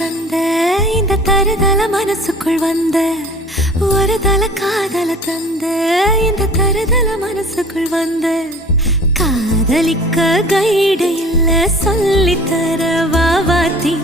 தந்த இந்த தருதல மனசுக்குள் வந்த ஒரு தல காதல தந்த இந்த தருதல மனசுக்குள் வந்த காதலிக்க கைடு இல்ல சொல்லி தர வாவாத்தி